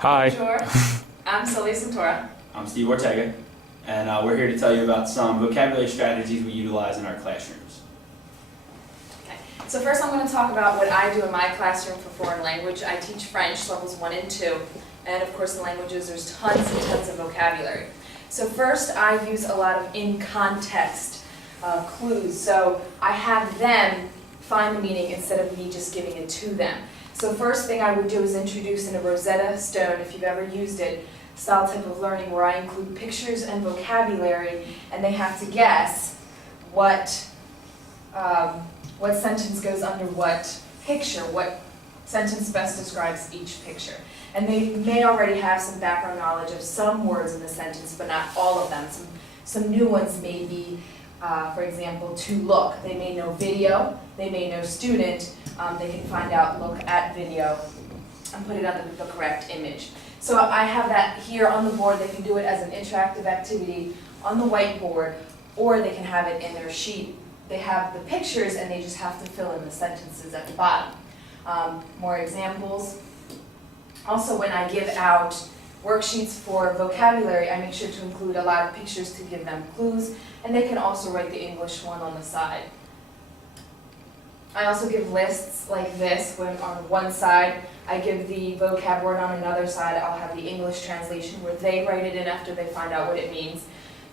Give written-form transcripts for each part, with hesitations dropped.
Hi. Sure. I'm Sylvia Santora. I'm Steve Ortega, and we're here to tell you about some vocabulary strategies we utilize in our classrooms. Okay. So first I'm going to talk about what I do in my classroom for foreign language. I teach French, levels 1 and 2, and of course in languages there's tons and tons of vocabulary. So first I use a lot of in-context clues. So I have them find the meaning instead of me just giving it to them. So first thing I would do is introduce in a Rosetta Stone, if you've ever used it, style type of learning where I include pictures and vocabulary, and they have to guess what sentence goes under what picture, what sentence best describes each picture. And they may already have some background knowledge of some words in the sentence, but not all of them. Some new ones may be, for example, to look. They may know video, they may know student, they can find out look at video and put it under the correct image. So I have that here on the board. They can do it as an interactive activity on the whiteboard, or they can have it in their sheet. They have the pictures and they just have to fill in the sentences at the bottom. More examples. Also, when I give out worksheets for vocabulary, I make sure to include a lot of pictures to give them clues, and they can also write the English one on the side. I also give lists like this, when on one side I give the vocab word, on another side I'll have the English translation where they write it in after they find out what it means.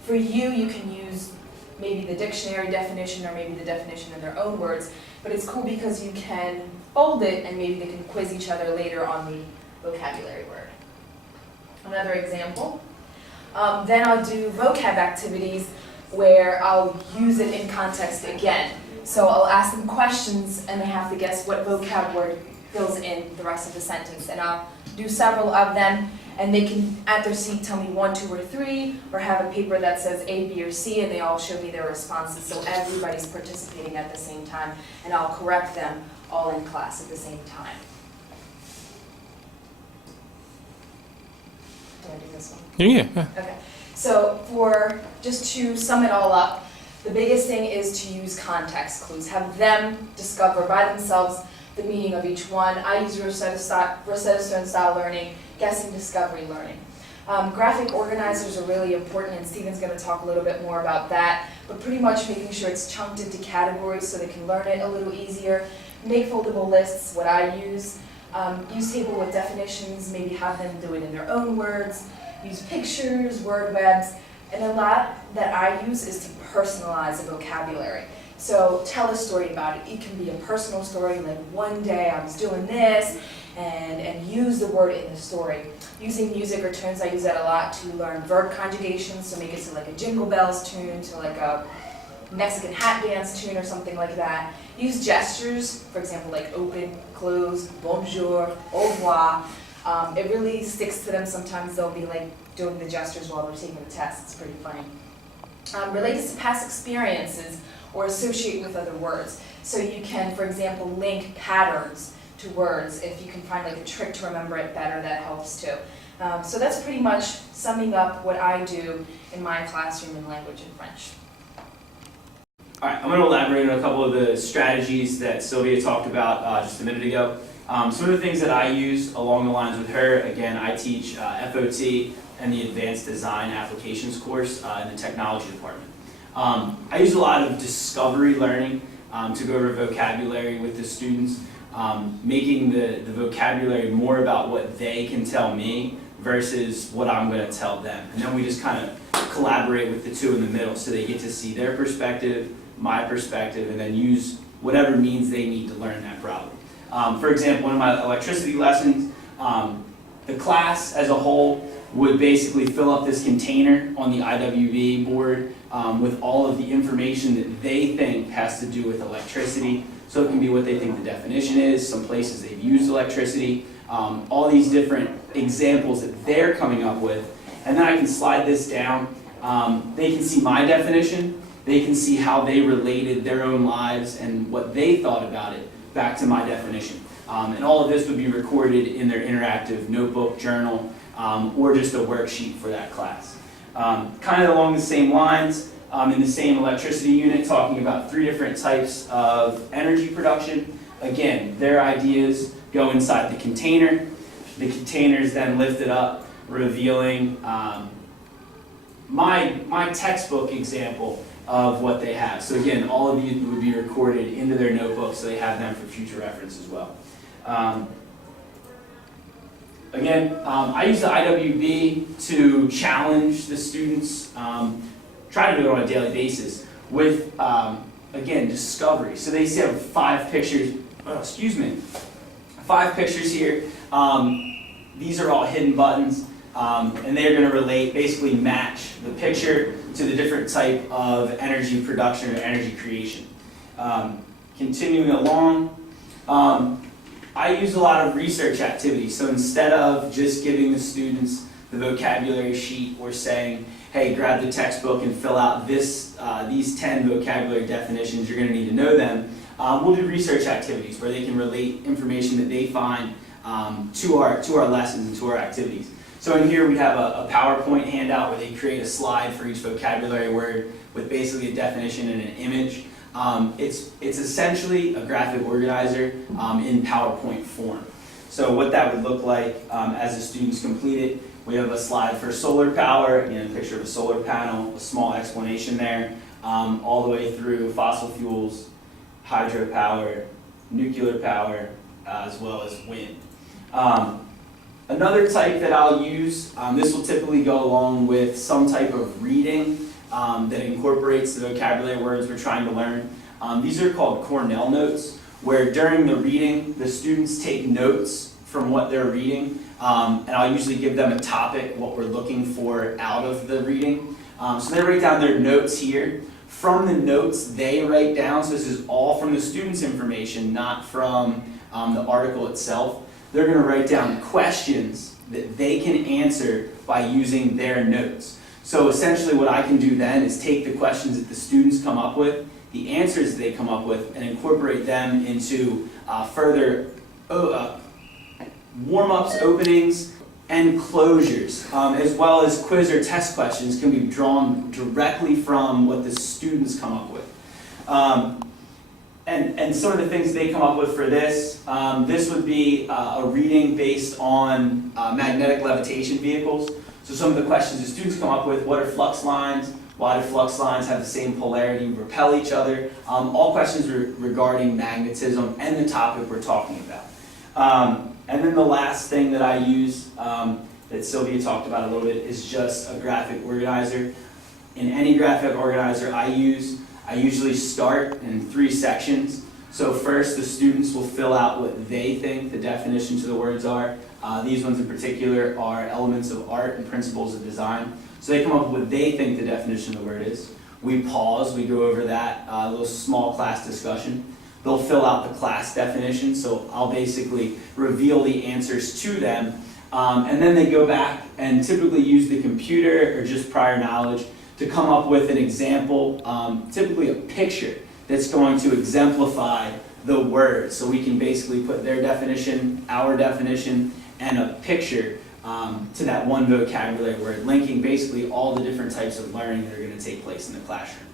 For you, you can use maybe the dictionary definition or maybe the definition in their own words, but it's cool because you can fold it and maybe they can quiz each other later on the vocabulary word. Another example. Then I'll do vocab activities where I'll use it in context again. So I'll ask them questions and they have to guess what vocab word fills in the rest of the sentence. And I'll do several of them, and they can, at their seat, tell me 1, 2, or 3, or have a paper that says A, B, or C, and they all show me their responses. So everybody's participating at the same time, and I'll correct them all in class at the same time. Do I do this one? Yeah. Okay. So just to sum it all up, the biggest thing is to use context clues. Have them discover by themselves the meaning of each one. I use Rosetta Stone style learning, guessing discovery learning. Graphic organizers are really important, and Stephen's going to talk a little bit more about that, but pretty much making sure it's chunked into categories so they can learn it a little easier. Make foldable lists, what I use. Use table with definitions, maybe have them do it in their own words. Use pictures, word webs, and a lot that I use is to personalize the vocabulary. So tell a story about it. It can be a personal story, like one day I was doing this, and use the word in the story. Using music or tunes, I use that a lot to learn verb conjugations, so make it to like a Jingle Bells tune, to like a Mexican hat dance tune or something like that. Use gestures, for example, like open, close, bonjour, au revoir. It really sticks to them. Sometimes they'll be like doing the gestures while they're taking the test. It's pretty funny. Relate this to past experiences or associate with other words. So you can, for example, link patterns to words. If you can find like a trick to remember it better, that helps too. So that's pretty much summing up what I do in my classroom in language and French. All right, I'm going to elaborate on a couple of the strategies that Sylvia talked about just a minute ago. Some of the things that I use along the lines with her, again, I teach FOT and the Advanced Design Applications course in the Technology Department. I use a lot of discovery learning to go over vocabulary with the students, making the vocabulary more about what they can tell me versus what I'm going to tell them. And then we just kind of collaborate with the two in the middle so they get to see their perspective, my perspective, and then use whatever means they need to learn that problem. For example, one of my electricity lessons, the class as a whole would basically fill up this container on the IWB board with all of the information that they think has to do with electricity. So it can be what they think the definition is, some places they've used electricity, all these different examples that they're coming up with. And then I can slide this down. They can see my definition. They can see how they related their own lives and what they thought about it back to my definition. And all of this would be recorded in their interactive notebook, journal, or just a worksheet for that class. Kind of along the same lines, in the same electricity unit, talking about 3 different types of energy production. Again, their ideas go inside the container. The container is then lifted up, revealing my textbook example of what they have. So again, all of these would be recorded into their notebook so they have them for future reference as well. I use the IWB to challenge the students, try to do it on a daily basis with, again, discovery. So they have 5 pictures, 5 pictures here. These are all hidden buttons, and they're going to relate, basically match the picture to the different type of energy production or energy creation. Continuing along, I use a lot of research activities. So instead of just giving the students the vocabulary sheet or saying, hey, grab the textbook and fill out these 10 vocabulary definitions, you're going to need to know them, we'll do research activities where they can relate information that they find to our lessons and to our activities. So in here we have a PowerPoint handout where they create a slide for each vocabulary word with basically a definition and an image. It's essentially a graphic organizer in PowerPoint form. So what that would look like as the students complete it, we have a slide for solar power, again, a picture of a solar panel, a small explanation there, all the way through fossil fuels, hydropower, nuclear power, as well as wind. Another type that I'll use, this will typically go along with some type of reading that incorporates the vocabulary words we're trying to learn. These are called Cornell notes, where during the reading, the students take notes from what they're reading, and I'll usually give them a topic, what we're looking for out of the reading. So they write down their notes here. From the notes they write down, so this is all from the students' information, not from the article itself. They're going to write down questions that they can answer by using their notes. So essentially what I can do then is take the questions that the students come up with, the answers that they come up with, and incorporate them into further warm-ups, openings, and closures, as well as quiz or test questions can be drawn directly from what the students come up with. And some of the things they come up with for this, this would be a reading based on magnetic levitation vehicles. So some of the questions the students come up with, what are flux lines? Why do flux lines have the same polarity, repel each other? All questions regarding magnetism and the topic we're talking about. And then the last thing that I use, that Sylvia talked about a little bit, is just a graphic organizer. In any graphic organizer I usually start in 3 sections. So first, the students will fill out what they think the definition to the words are. These ones in particular are elements of art and principles of design. So they come up with what they think the definition of the word is. We pause, we go over that, a little small class discussion. They'll fill out the class definition, so I'll basically reveal the answers to them. And then they go back and typically use the computer or just prior knowledge to come up with an example, typically a picture that's going to exemplify the word. So we can basically put their definition, our definition, and a picture to that one vocabulary word, linking basically all the different types of learning that are going to take place in the classroom.